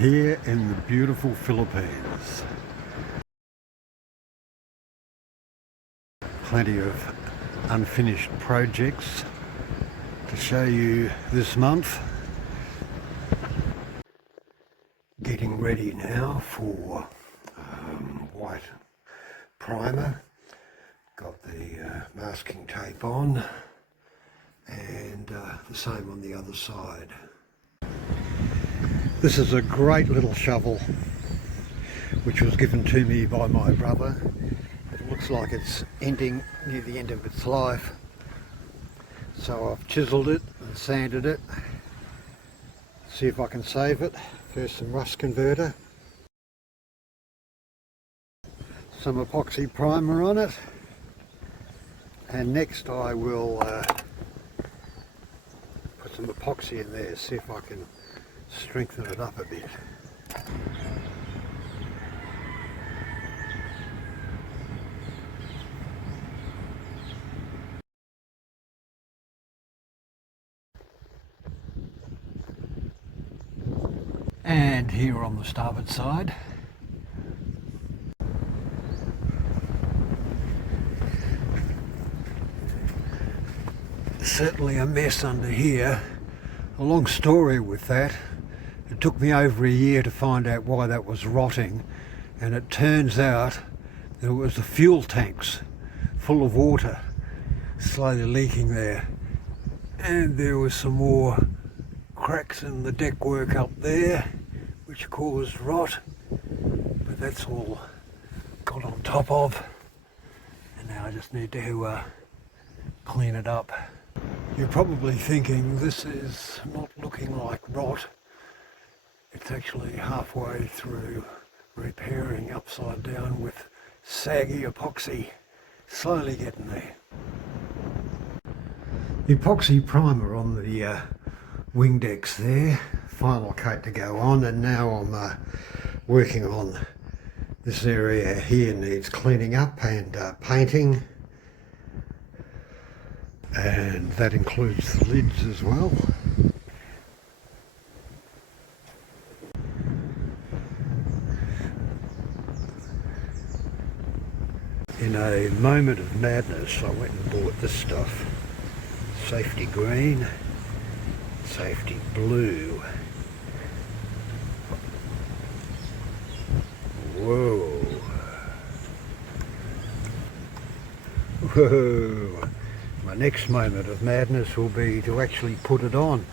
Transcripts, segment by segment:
here in the beautiful Philippines. Plenty of unfinished projects to show you this month. Getting ready now for white primer. Got the masking tape on and the same on the other side. This is a great little shovel which was given to me by my brother. It looks like it's ending near the end of its life, so I've chiselled it and sanded it. See if I can save it. First some rust converter, some epoxy primer on it, and next I will put some epoxy in there, see if I can strengthen it up a bit. And here on the starboard side, certainly a mess under here. A long story with that. It took me over a year to find out why that was rotting, and it turns out that it was the fuel tanks full of water slowly leaking there, and there was some more cracks in the deckwork up there which caused rot, but that's all got on top of, and now I just need to clean it up. You're probably thinking this is not looking like rot. It's actually halfway through repairing upside down with saggy epoxy, slowly getting there. Epoxy primer on the wing decks there, final coat to go on, and now I'm working on this area here. Needs cleaning up and painting, and that includes the lids as well. In a moment of madness, I went and bought this stuff. Safety green, safety blue. Whoa. Whoa. My next moment of madness will be to actually put it on.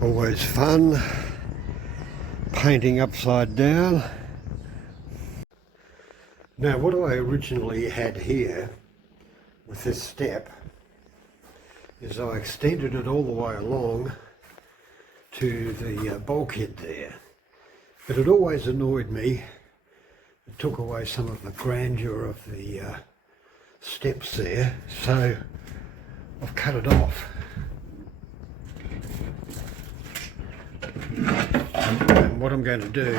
Always fun painting upside down. Now what I originally had here with this step is I extended it all the way along to the bulkhead there, but it always annoyed me. It took away some of the grandeur of the steps there, so I've cut it off. And what I'm going to do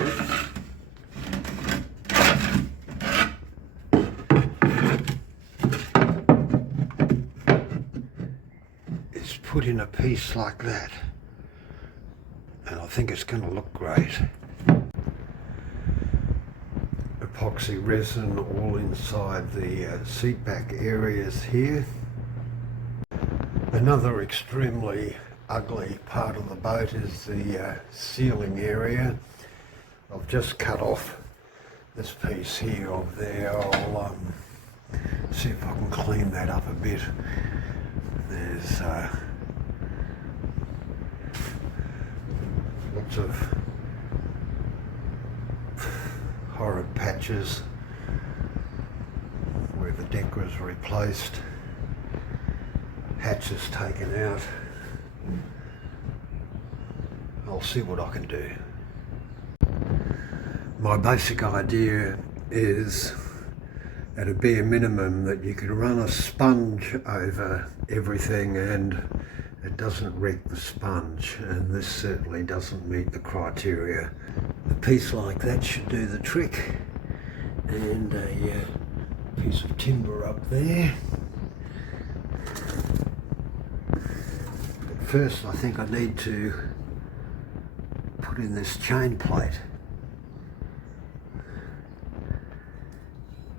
is put in a piece like that, and I think it's going to look great. Epoxy resin all inside the seat back areas here. Another extremely ugly part of the boat is the ceiling area. I've just cut off this piece here of there. I'll see if I can clean that up a bit. There's lots of horrid patches where the deck was replaced, hatches taken out. I'll see what I can do. My basic idea is, at a bare minimum, that you could run a sponge over everything and it doesn't reek the sponge, and this certainly doesn't meet the criteria. A piece like that should do the trick, and a piece of timber up there. But first I think I need to put in this chain plate.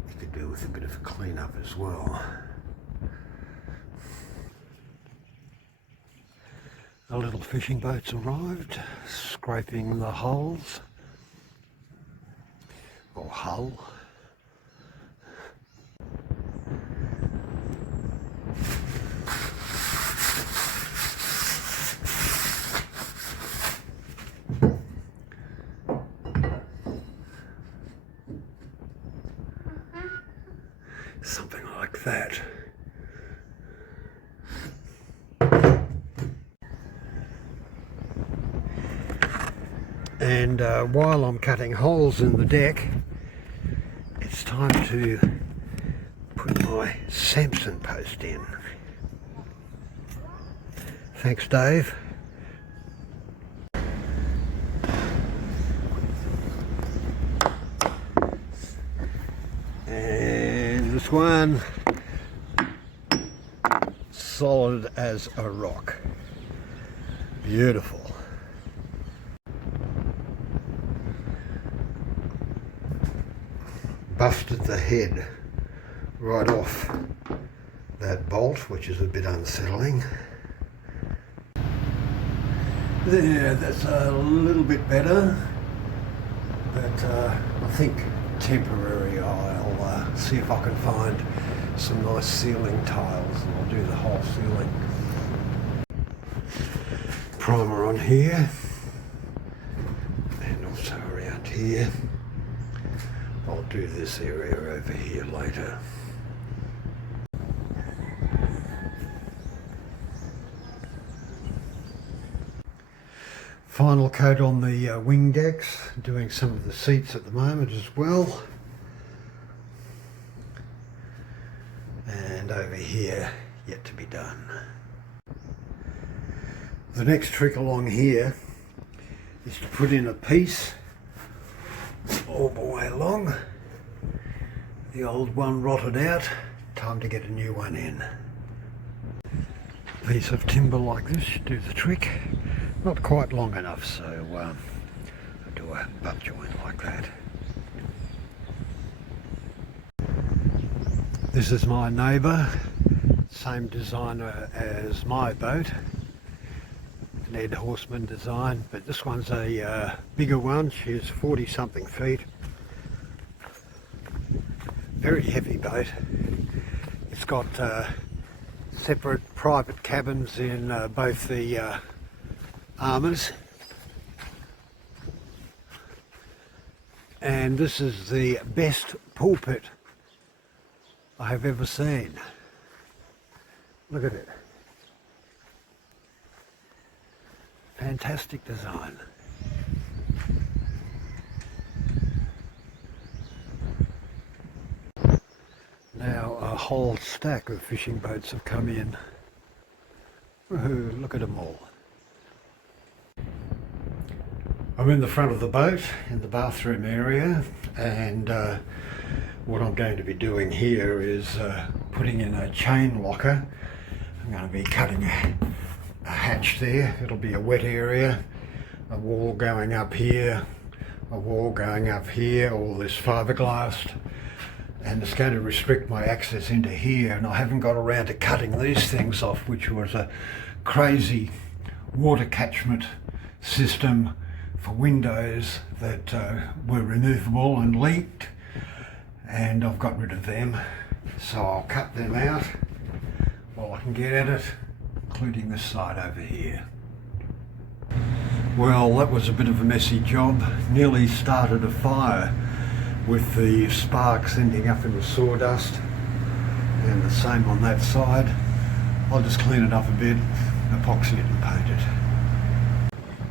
You could do with a bit of a clean up as well. The little fishing boat's arrived, scraping the hulls, or hull. Something like that. And while I'm cutting holes in the deck, it's time to put my Samson post in. Thanks, Dave. And this one, solid as a rock. Beautiful. Busted the head right off that bolt, which is a bit unsettling. There, that's a little bit better, but I think temporary. I'll see if I can find some nice ceiling tiles and I'll do the whole ceiling. Primer on here and also around here. I'll do this area over here later. Final coat on the wing decks, doing some of the seats at the moment as well. And over here, yet to be done. The next trick along here is to put in a piece all the way along. The old one rotted out, time to get a new one in. A piece of timber like this should do the trick. Not quite long enough, so I'll do a butt joint like that. This is my neighbour, same designer as my boat, an Ed Horseman design, but this one's a bigger one. She's 40 something feet. Very heavy boat. It's got separate private cabins in both the armours, and this is the best pulpit I have ever seen. Look at it. Fantastic design. Now a whole stack of fishing boats have come in. Woohoo, look at them all. I'm in the front of the boat in the bathroom area, and what I'm going to be doing here is putting in a chain locker. I'm going to be cutting a hatch there. It'll be a wet area, a wall going up here, a wall going up here, all this fiberglass, and it's going to restrict my access into here, and I haven't got around to cutting these things off, which was a crazy water catchment system for windows that were removable and leaked, and I've got rid of them, so I'll cut them out while I can get at it, including this side over here. Well, that was a bit of a messy job. Nearly started a fire with the sparks ending up in the sawdust, and the same on that side. I'll just clean it up a bit, epoxy it and paint it.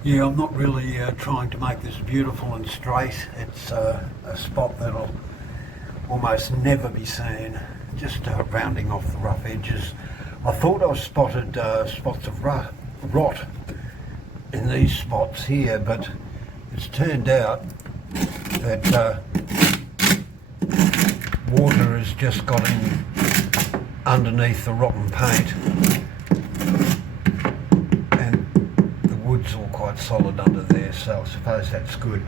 Yeah, I'm not really trying to make this beautiful and straight. It's a spot that'll almost never be seen, just rounding off the rough edges I thought I spotted spots of rot in these spots here, but it's turned out that water has just got in underneath the rotten paint, and the wood's all quite solid under there, so I suppose that's good.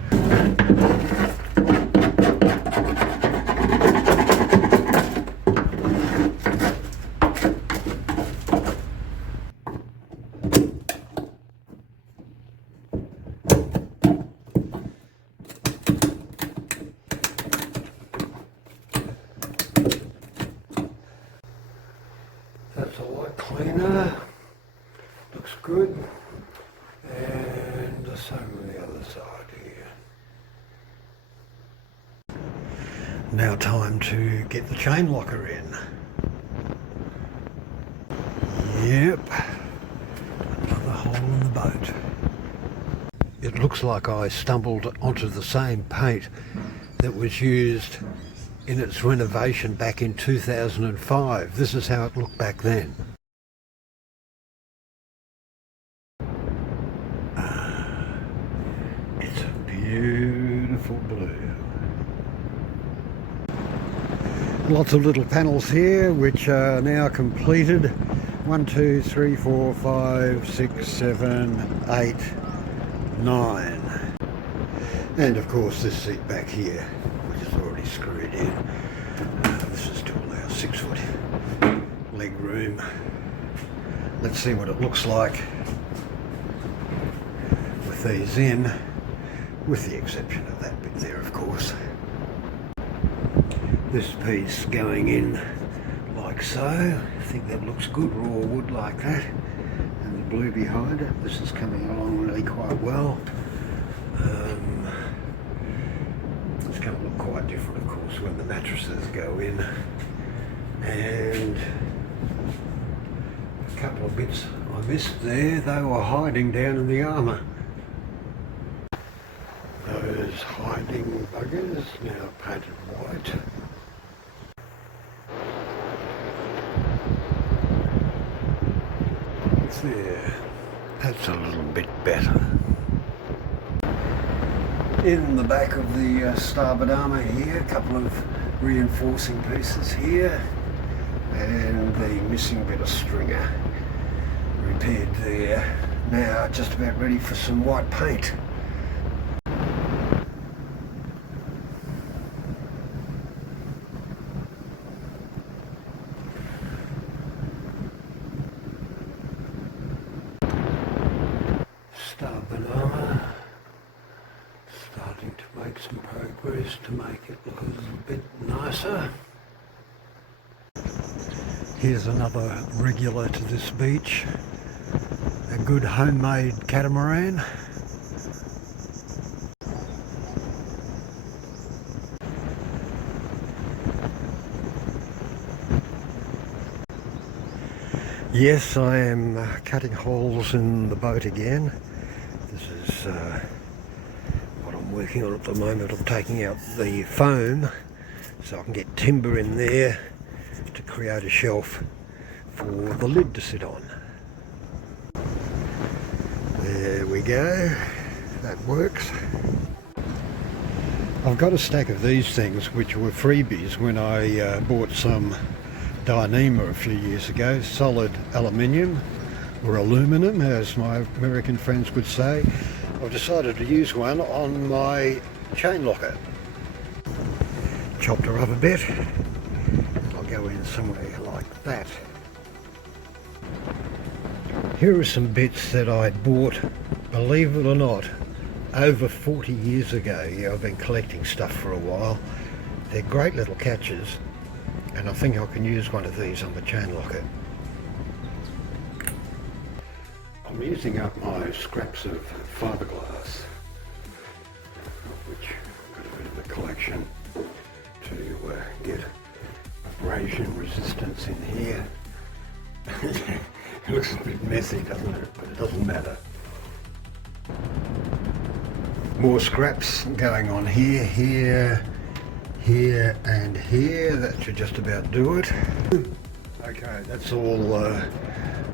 That's a lot cleaner, looks good, and the same on the other side here. Now time to get the chain locker in. Yep, another hole in the boat. It looks like I stumbled onto the same paint that was used in its renovation back in 2005. This is how it looked back then. It's a beautiful blue. Lots of little panels here which are now completed. 1, 2, 3, 4, 5, 6, 7, 8, 9. And of course this seat back here, which is already screwed in. This is to allow 6-foot leg room. Let's see what it looks like with these in, with the exception of that bit there, of course. This piece going in like so. I think that looks good, raw wood like that. And the blue behind it. This is coming along really quite well. It's going to look quite different, of course, when the mattresses go in. And a couple of bits I missed there. They were hiding down in the armour. Those hiding buggers now painted white. There, that's a little bit better. In the back of the starboard armour here, a couple of reinforcing pieces here, and the missing bit of stringer repaired there. Now just about ready for some white paint. Starboard armour, starting to make some progress to make it look a little bit nicer. Here's another regular to this beach, a good homemade catamaran. Yes, I am cutting holes in the boat again. This is what I'm working on at the moment. I'm taking out the foam so I can get timber in there to create a shelf for the lid to sit on. There we go, that works. I've got a stack of these things which were freebies when I bought some Dyneema a few years ago, solid aluminium or aluminum as my American friends would say. I've decided to use one on my chain locker. Chopped her up a bit. I'll go in somewhere like that. Here are some bits that I bought, believe it or not, over 40 years ago. Yeah, I've been collecting stuff for a while. They're great little catches, and I think I can use one of these on the chain locker. I'm using up my scraps of fiberglass, which I've got a bit of a collection, to get abrasion resistance in here. It looks a bit messy, doesn't it? But it doesn't matter. More scraps going on here, here, here and here. That should just about do it. Okay, that's all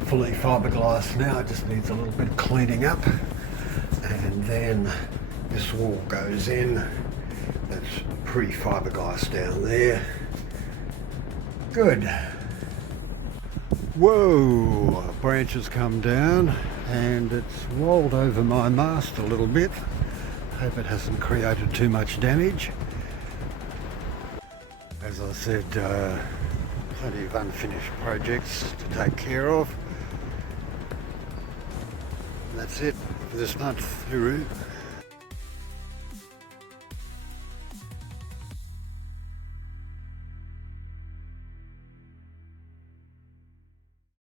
fully fiberglass now. It just needs a little bit of cleaning up. And then this wall goes in. That's pre-fiberglass down there. Good. Whoa, a branch has come down and it's rolled over my mast a little bit. Hope it hasn't created too much damage. As I said, plenty of unfinished projects to take care of. And that's it for this month. Hooroo.